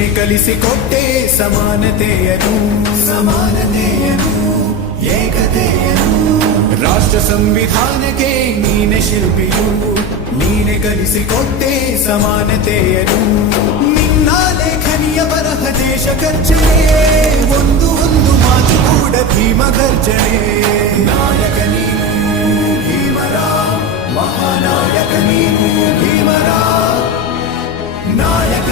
ನೀನೆ ಕಲಿಸಿಕೊಟ್ಟೆ ಸಮಾನತೆಯನು ಏಕತೆಯನು ರಾಷ್ಟ್ರ ಸಂವಿಧಾನಕ್ಕೆ ನೀನೆ ಶಿಲ್ಪಿಯು ನೀನೆ ಕಲಿಸಿಕೊಟ್ಟೆ ಸಮಾನತೆಯನು ನಿನ್ನ ಲೇಖನಿಯ ಬರಹ ದೇಶ ಖರ್ಚನೆ ಒಂದು ಮಾತು ಕೂಡ ಭೀಮ ಗರ್ಜನೆ ನಾಯಕ ನೀನು ಭೀಮರ ಮಹಾನಾಯಕ ನೀನು ಭೀಮರ ನಾಯಕ